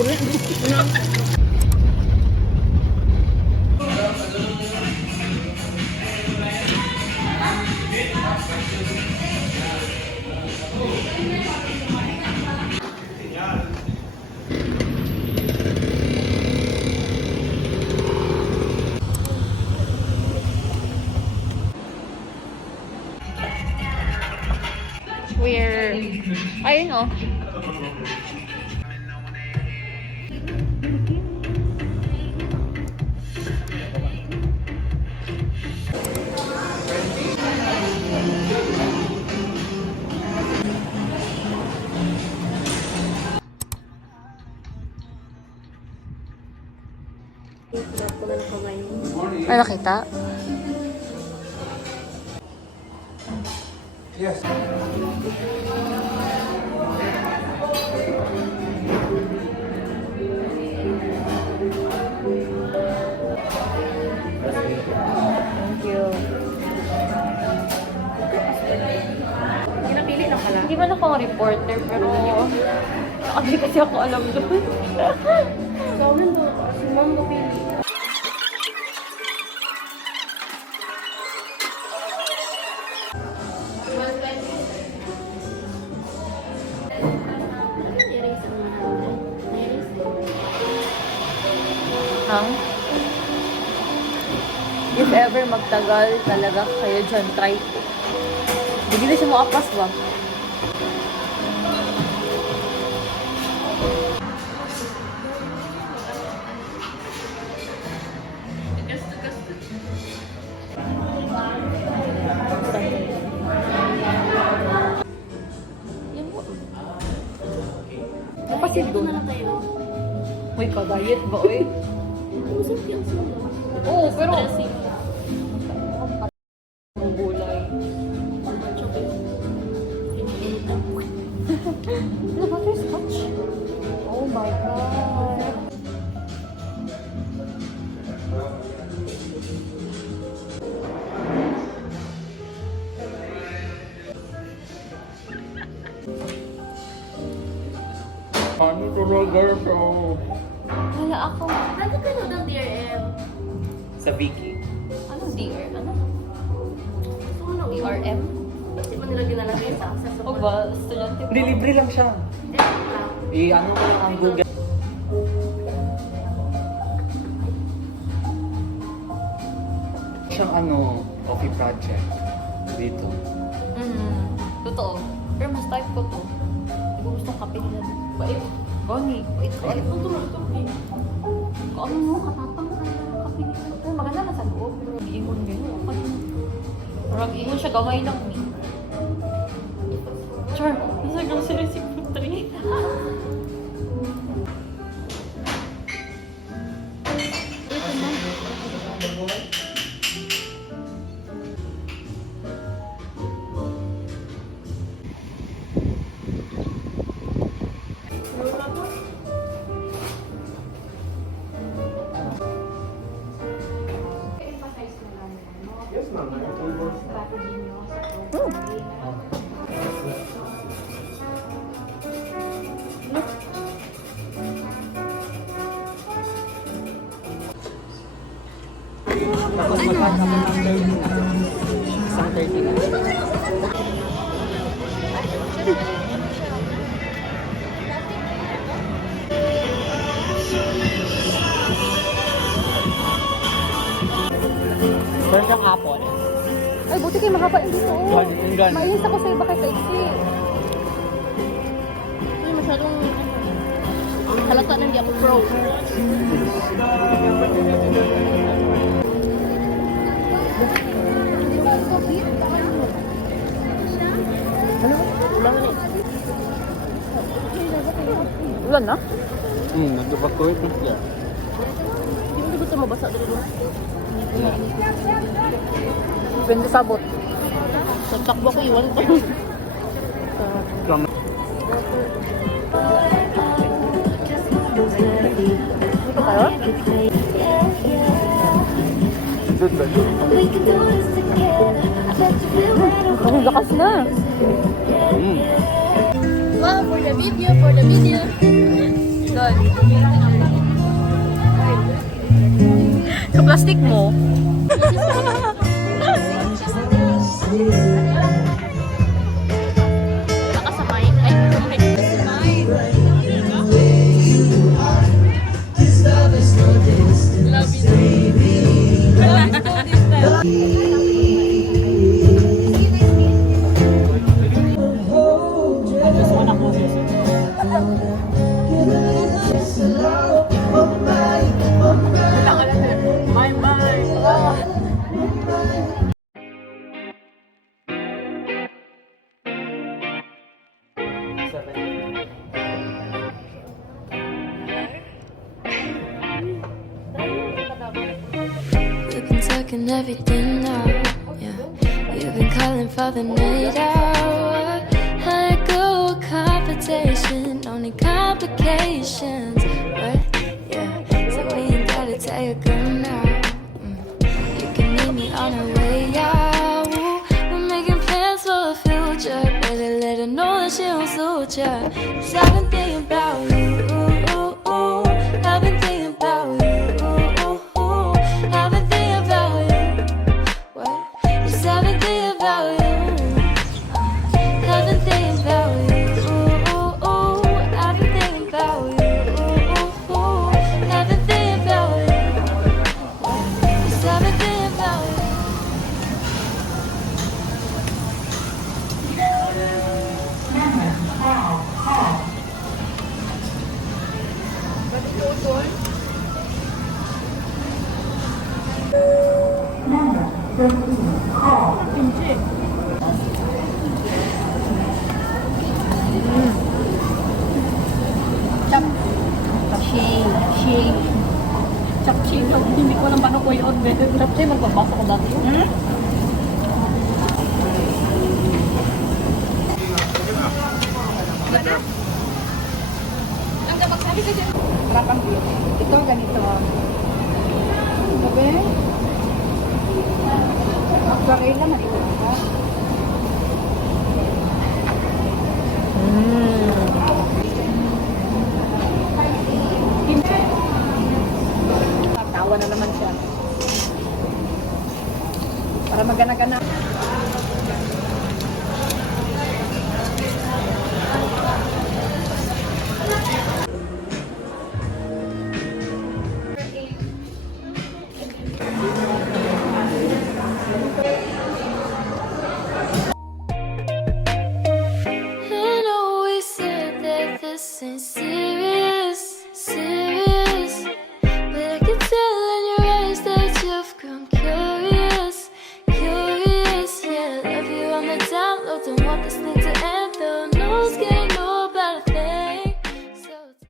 We're... Ayun o. Ay, nakita? Yes. Thank you. Pinapili lang pala. Hindi man ako ang reporter, pero hindi kasi ako alam doon. So, nandun ako. Si Ma'am Mapili. If ever magtagal talaga kayo dyan, try po. Hindi na siya makapas ba? Napasin doon. Uy, ka-diet ba, uy? Oo, pero... Ang gulay. Ano ba ito? Scotch? Oh my God. Ano talaga ito? Wala ako. Ano ka no ng DRM? Sa Vicky. Ano DR? Ano? So, ano? DRM? Hindi mo nila ginalagay sa access O ba? Estudyante Hindi, libre lang siya. I-ano mo lang ang Google. Siyang coffee project dito. Totoo. Pero mas type ko to. Hindi ko gustong kape nila. Bait. Gani. Bait. Ito ito. Kung ano mo, katapang ka ng kape nila. Pero maganda na sa loob. Pero ingon gano'n. Parang ingon siya, gamay lang ni. Char, nasa grocery si Putri. Ito na. Yes, ma'am. Tapos magkano naman ang load mo? Isang 30 na. Meron siyang apple. Ay, buti kayo makapain dito. Ganun. Mainis ako sa iba kay Kaiksi. Hindi masyadong halata nang di ako pro. Ulan na? Nagdabatuit na sila. Hindi mo gusto mabasa dito. Pwede sabot. Sa takbo ko iwan ko. Dito kayo? Doon ba? Ang lakas na. Wow, for the video, for the video. So, God. Sa plastic mo. Nakasamay. Ay, samay. Gusto ko na po siya. We've been talking everything now, yeah. You've been calling for the night out. I go confrontation, only complications. What? Yeah. So we ain't gotta tell your girl now. You can meet me on our way out. We're making plans for the future. Better let her know that she don't suit ya. 'Cause I've been thinking about you. I've been thinking about you. I've been thinking about you. What? Yes, I've been thinking about you. I've been thinking about you. I've been thinking about you. I've been thinking about you. Yes, I've been thinking about you. Chapchi. Hindi ko alam paano ko i-order. Chapchi, magpapasok ko dati. Harapan ko yun. Ito, ganito. Sabi? Aquarela, marito ka. Tawa na naman siya. Para magana-gana. And always said that this ain't